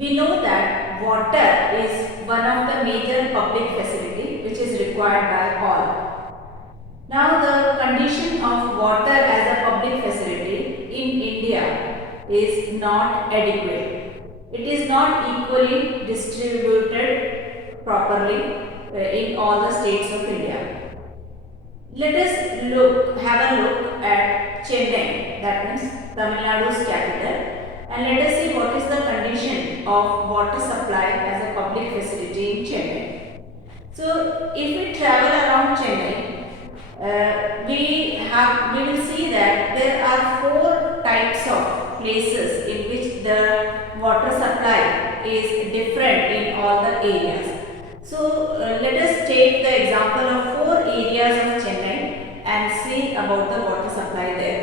We know that water is one of the major public facility which is required by all. Now the condition of water as a public facility in India is not adequate. It is not equally distributed properly in all the states of India. Let us have a look at Chennai, that means Tamil Nadu's capital, and let us see what is the condition of water supply as a public facility in Chennai. So, if we travel around Chennai, we will see that there are four types of places in which the water supply is different in all the areas. So, let us take the example of four areas of Chennai and see about the water supply there.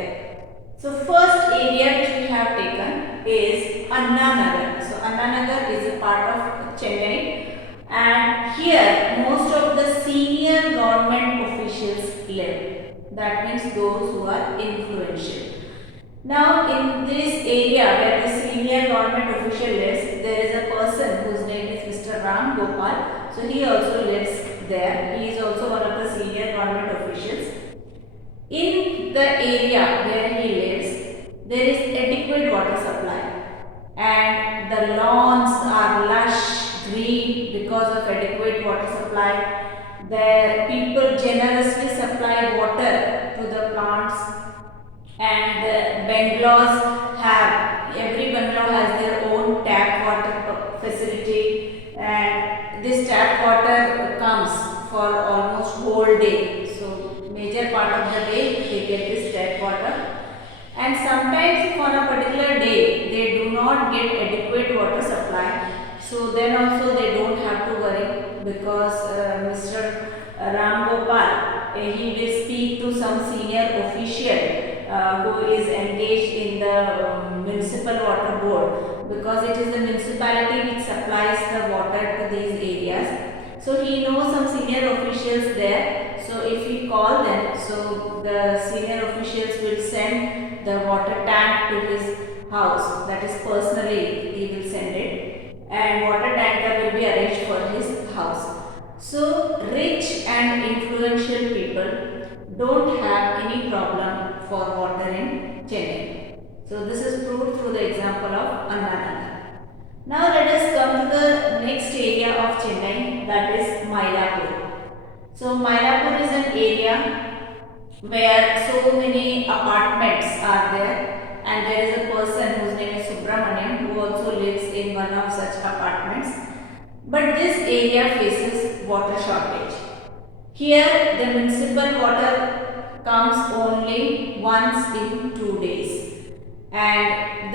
So, first area which we have taken is Anna Nagar. So, Anna Nagar is a part of Chennai, and here most of the senior government officials live. That means those who are influential. Now, in this area where the senior government official lives, there is a person whose name is Mr. Ram Gopal. So, he also lives there. He is also one of the senior government officials. In the area where he lives, there is adequate water supply, and the lawns are lush green because of adequate water supply. The people generously supply water to the plants, and the bungalows have, every bungalow has their own tap water facility, and this tap water comes for almost whole day. So major part of the day they get this tap water, and sometimes if on a particular day they do not get adequate water supply, so then also they don't have to worry, because Mr. Ram Gopal, he will speak to some senior official who is engaged in the municipal water board, because it is the municipality which supplies the water to these areas. So he knows some senior officials there. So if we call them, so the senior officials will send the water tank to his house. That is, personally he will send it, and water tanker will be arranged for his house. So rich and influential people don't have any problem for water in Chennai. So this is proved through the example of Annanagar. Now let us come to the next area of Chennai, that is Mylapore. So Mylapore is an area where so many apartments are there, and there is a person whose name is Subramaniam who also lives in one of such apartments. But this area faces water shortage. Here the municipal water comes only once in 2 days. And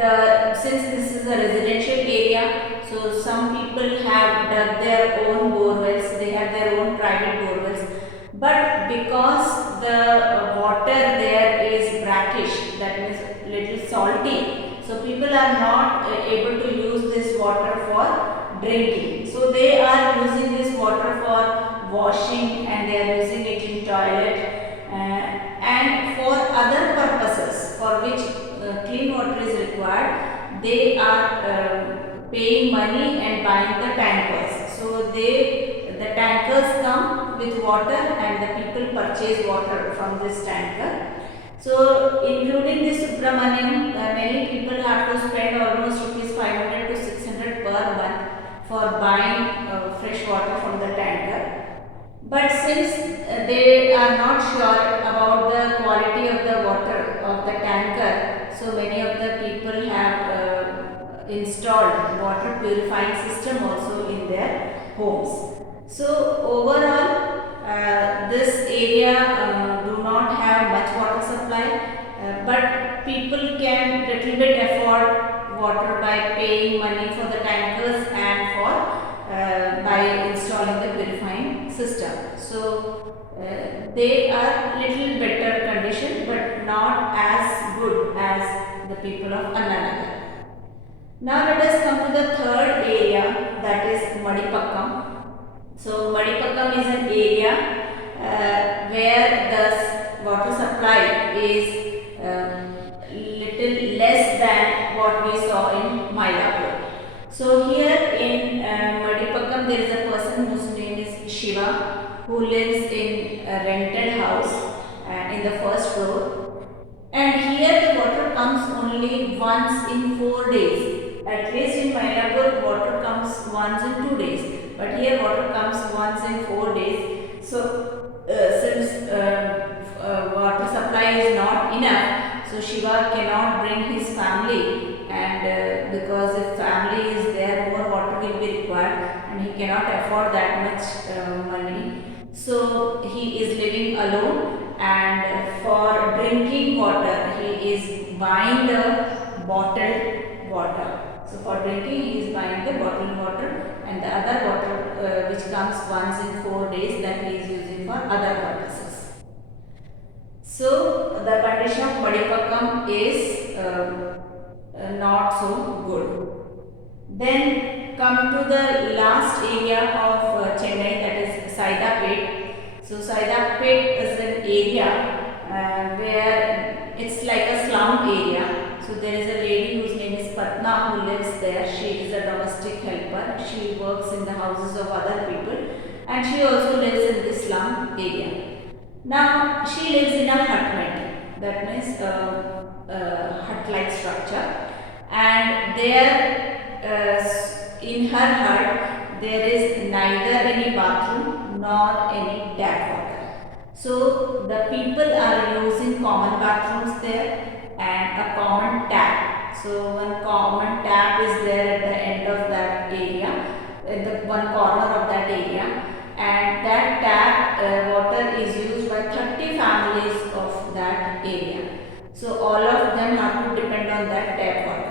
since this is a residential area, so some people have dug their own borewells, they have their own private borewells. But because the water there is brackish, that means little salty, so people are not able to use this water for drinking. So they are using this water for washing, and they are using it in toilet and for other purposes for which clean water is required. They are paying money and buying the tankers. So the tankers come with water, and the people purchase water from this tanker. So including this Subramaniam, many people have to spend almost rupees 500 to 600 per month for buying fresh water from the tanker. But since they are not sure about the quality of the water of the tanker, so many of the people have installed water purifying system also in their homes. So overall, this area do not have much water supply, but people can little bit afford water by paying money for the tankers and for by installing the purifying system. So they are little better condition, but not as good as the people of Annanagar. Now let us come to the third area, that is Madipakkam. So Madipakkam is an area where the water supply is little less than what we saw in Mylapore. So here in Madipakam there is a person whose name is Shiva, who lives in a rented house in the first floor. And here the water comes only once in 4 days. At least in Mylapore water comes once in 2 days. But here water comes once in 4 days. So since water supply is not enough, so Shiva cannot bring his family, and because if family is there, more water will be required and he cannot afford that much money. So he is living alone, and for drinking water he is buying the bottled water. So for drinking he is buying the bottled water, and the other water which comes once in 4 days, that he is using for other purposes. So the condition of Madipakam is not so good. Then come to the last area of Chennai, that is Saidapet. So Saidapet is an area where it's like a slum area. So there is a lady whose name is Patna who lives there. She is a domestic helper. She works in the houses of other people, and she also lives in this slum area. Now she lives in a hutment, that means hut-like structure, and there in her hut there is neither any bathroom nor any tap water. So the people are using common bathrooms there and a common tap. So one common tap is there at the end of that area, in the one corner of that area, and that tap water is used by 30 families of that area. So all of them have to depend on that tap water.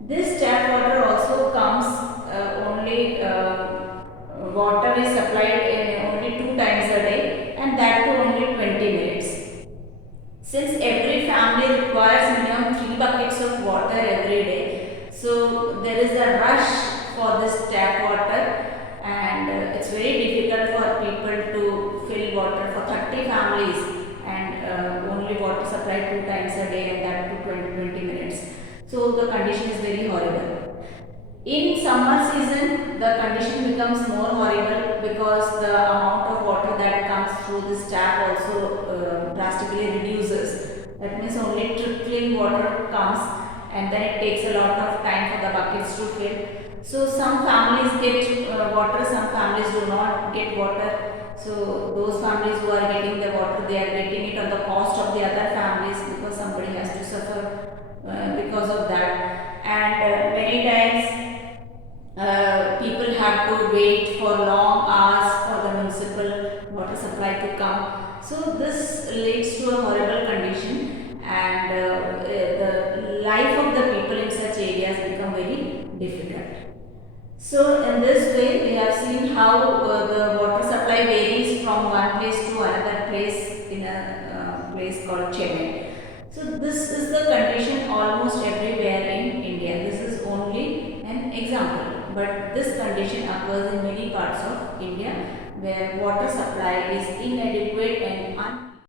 This tap water also comes only water is supplied only 2 times a day, and that too only 20 minutes. Since every family requires minimum 3 buckets of water every day, so there is a rush for this tap water, and it's very difficult for people to fill water for 30 families, and only water supplied 2 times a day, and that to 20 minutes. So the condition is very horrible. In summer season, the condition becomes more horrible because the amount of water that comes through this tap also drastically reduces. That means only trickling water comes, and then it takes a lot of time for the buckets to fill. So some families get water, some families do not get water. So those families who are getting the water, they are getting it on the cost of the other families, because somebody has to suffer because of that. And many times people have to wait for long hours for the municipal water supply to come. So this leads to a horrible condition, and the life of the people in such areas become very difficult. So in this way we have seen how the water supply varies from one place to another place in a place called Chennai. So this is the condition almost everywhere in India. This is only an example, but this condition occurs in many parts of India where water supply is inadequate and